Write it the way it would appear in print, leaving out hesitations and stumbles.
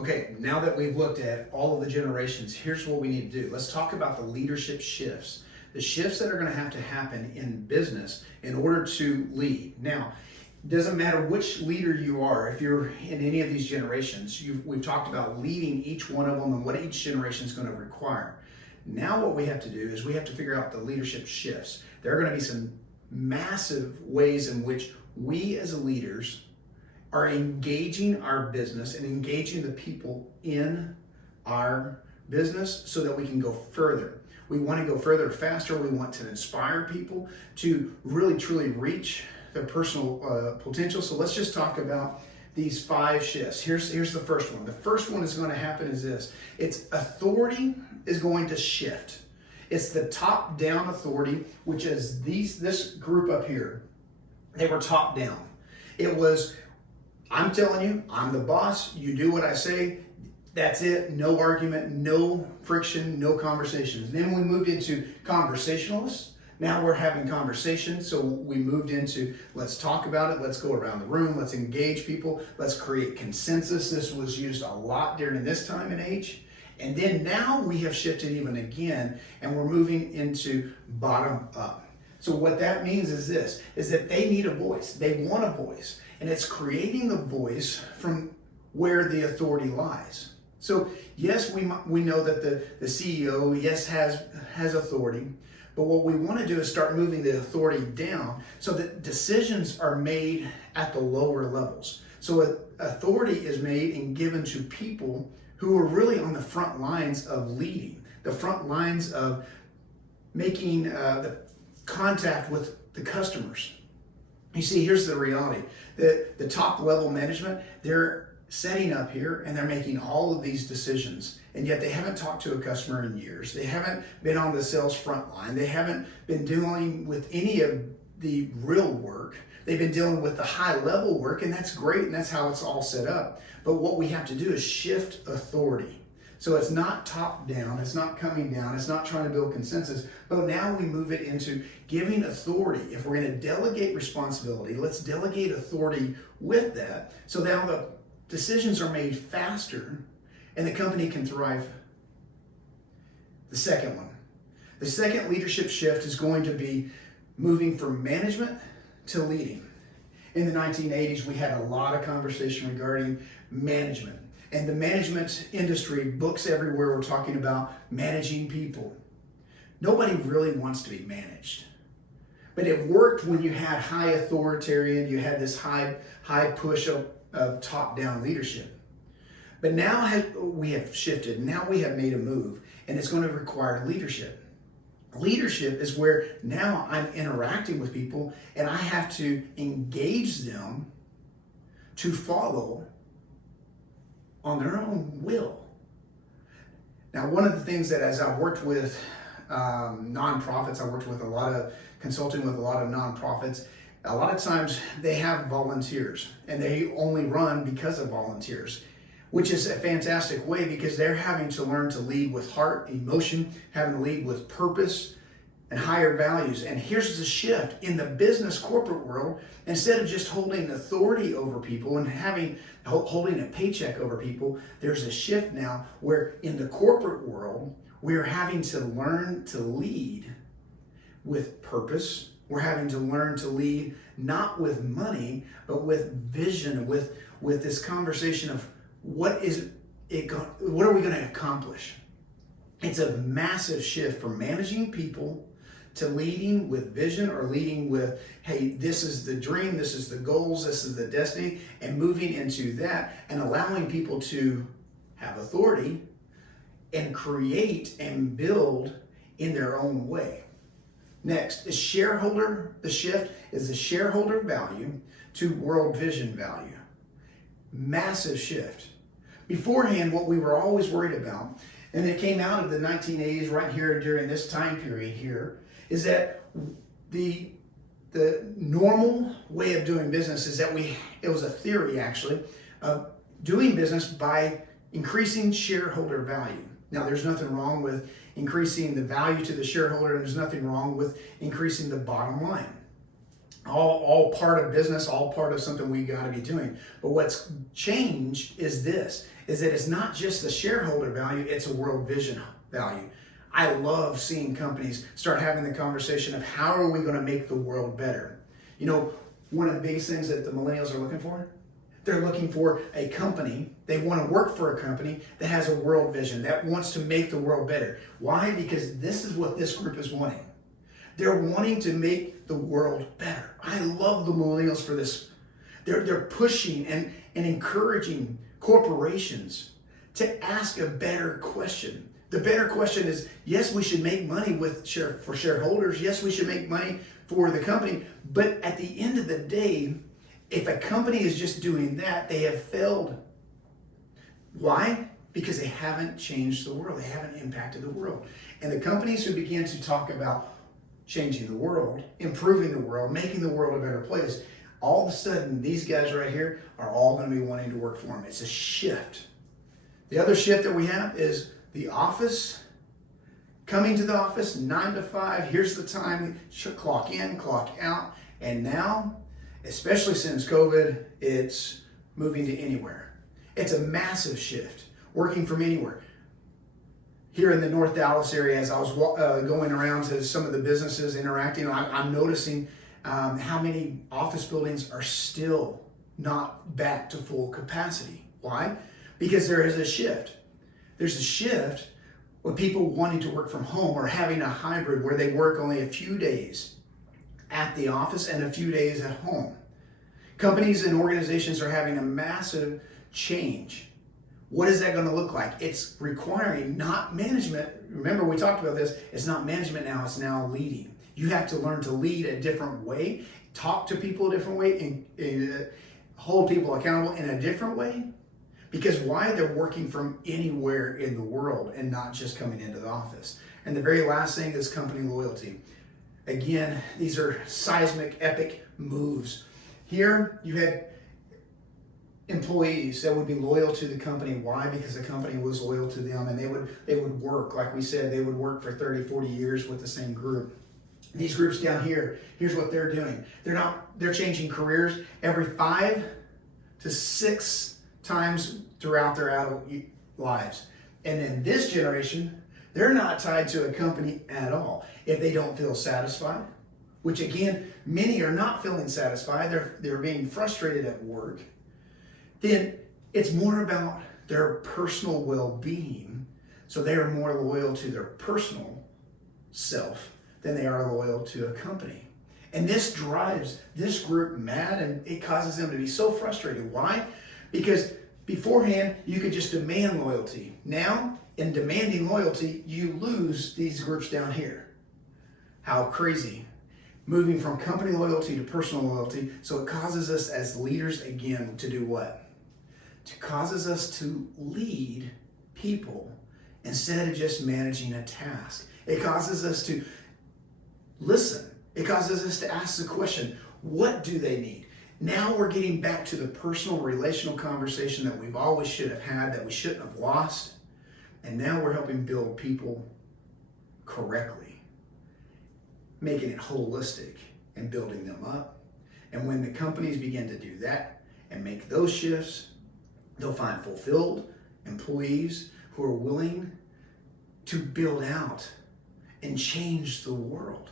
Okay, now that we've looked at all of the generations, here's what we need to do. Let's talk about the leadership shifts. The shifts that are going to happen in business in order to lead. Now, it doesn't matter which leader you are, if you're in any of these generations, we've talked about leading each one of them and what each generation is going to require. Now what we have to do is we have to figure out the leadership shifts. There are going to be some massive ways in which we as leaders are engaging our business and engaging the people in our business so that we can go further. We want to go further faster. We want to inspire people to really truly reach their personal potential. So let's just talk about these 5 shifts. Here's the first one. The first one is going to happen is this. It's authority is going to shift. It's the top-down authority, which is this group up here. They were top-down. It was, I'm telling you, I'm the boss. You do what I say. That's it. No argument, no friction, no conversations. Then we moved into conversationalists. Now we're having conversations. So we moved into let's talk about it. Let's go around the room. Let's engage people. Let's create consensus. This was used a lot during this time and age. And then now we have shifted even again, and we're moving into bottom up. So what that means is this, is that they need a voice. They want a voice. And it's creating the voice from where the authority lies. So yes, we know that the CEO, yes, has authority, but what we want to do is start moving the authority down so that decisions are made at the lower levels. So authority is made and given to people who are really on the front lines of leading, the front lines of making the contact with the customers. You see, here's the reality. The top level management, they're setting up here and they're making all of these decisions, and yet they haven't talked to a customer in years. They haven't been on the sales front line. They haven't been dealing with any of the real work. They've been dealing with the high level work, and that's great, and that's how it's all set up. But what we have to do is shift authority. So it's not top down, it's not coming down, it's not trying to build consensus, but now we move it into giving authority. If we're going to delegate responsibility, let's delegate authority with that. So now the decisions are made faster and the company can thrive. The second one. The second leadership shift is going to be moving from management to leading. In the 1980s, we had a lot of conversation regarding management. And the management industry, books everywhere were talking about managing people. Nobody really wants to be managed. But it worked when you had high authoritarian, you had this high push of top-down leadership. But now we have shifted, now we have made a move, and it's going to require leadership. Leadership is where now I'm interacting with people and I have to engage them to follow on their own will. Now, one of the things that as I've worked with nonprofits, I worked with a lot of consulting with a lot of nonprofits, a lot of times they have volunteers and they only run because of volunteers, which is a fantastic way because they're having to learn to lead with heart, emotion, having to lead with purpose and higher values. And here's the shift in the business corporate world. Instead of just holding authority over people and holding a paycheck over people, there's a shift now where in the corporate world, we're having to learn to lead with purpose. We're having to learn to lead not with money, but with vision, with this conversation of what are we going to accomplish? It's a massive shift from managing people to leading with vision or leading with, hey, this is the dream, this is the goals, this is the destiny, and moving into that and allowing people to have authority and create and build in their own way. Next is shareholder. The shift is the shareholder value to world vision value. Massive shift. Beforehand, what we were always worried about, and it came out of the 1980s right here during this time period here, is that the normal way of doing business is that it was a theory actually of doing business by increasing shareholder value. Now, there's nothing wrong with increasing the value to the shareholder, and there's nothing wrong with increasing the bottom line. all part of business, all part of something we got to be doing. But what's changed is this, is that it's not just the shareholder value, it's a world vision value. I love seeing companies start having the conversation of how are we going to make the world better. You know, one of the biggest things that the millennials are looking for, they're looking for a company, they want to work for a company that has a world vision, that wants to make the world better. Why? Because this is what this group is wanting. They're wanting to make the world better. I love the millennials for this. They're pushing and encouraging corporations to ask a better question. The better question is, yes, we should make money for shareholders. Yes, we should make money for the company. But at the end of the day, if a company is just doing that, they have failed. Why? Because they haven't changed the world. They haven't impacted the world. And the companies who begin to talk about changing the world, improving the world, making the world a better place, all of a sudden, these guys right here are all going to be wanting to work for them. It's a shift. The other shift that we have is the office, coming to the office 9 to 5. Here's the time, clock in, clock out. And now, especially since COVID, it's moving to anywhere. It's a massive shift, working from anywhere. Here in the North Dallas area, as I was going around to some of the businesses interacting, I'm noticing how many office buildings are still not back to full capacity. Why? Because there is a shift. There's a shift with people wanting to work from home or having a hybrid where they work only a few days at the office and a few days at home. Companies and organizations are having a massive change. What is that going to look like? It's requiring not management. Remember, we talked about this. It's not management now, it's now leading. You have to learn to lead a different way, talk to people a different way, and hold people accountable in a different way. Because why? They're working from anywhere in the world and not just coming into the office. And the very last thing is company loyalty. Again, these are seismic, epic moves. Here, you had employees that would be loyal to the company. Why? Because the company was loyal to them, and they would work, like we said, they would work for 30, 40 years with the same group. These groups down here, here's what they're doing. They're changing careers every 5 to 6 times throughout their adult lives. And then this generation, they're not tied to a company at all. If they don't feel satisfied, which again, many are not feeling satisfied, they're being frustrated at work, then it's more about their personal well-being. So they are more loyal to their personal self than they are loyal to a company. And this drives this group mad, and it causes them to be so frustrated. Why? Because beforehand, you could just demand loyalty. Now, in demanding loyalty, you lose these groups down here. How crazy. Moving from company loyalty to personal loyalty. So it causes us as leaders, again, to do what? It causes us to lead people instead of just managing a task. It causes us to listen. It causes us to ask the question, what do they need? Now we're getting back to the personal, relational conversation that we've always should have had, that we shouldn't have lost. And now we're helping build people correctly, making it holistic and building them up. And when the companies begin to do that and make those shifts, they'll find fulfilled employees who are willing to build out and change the world.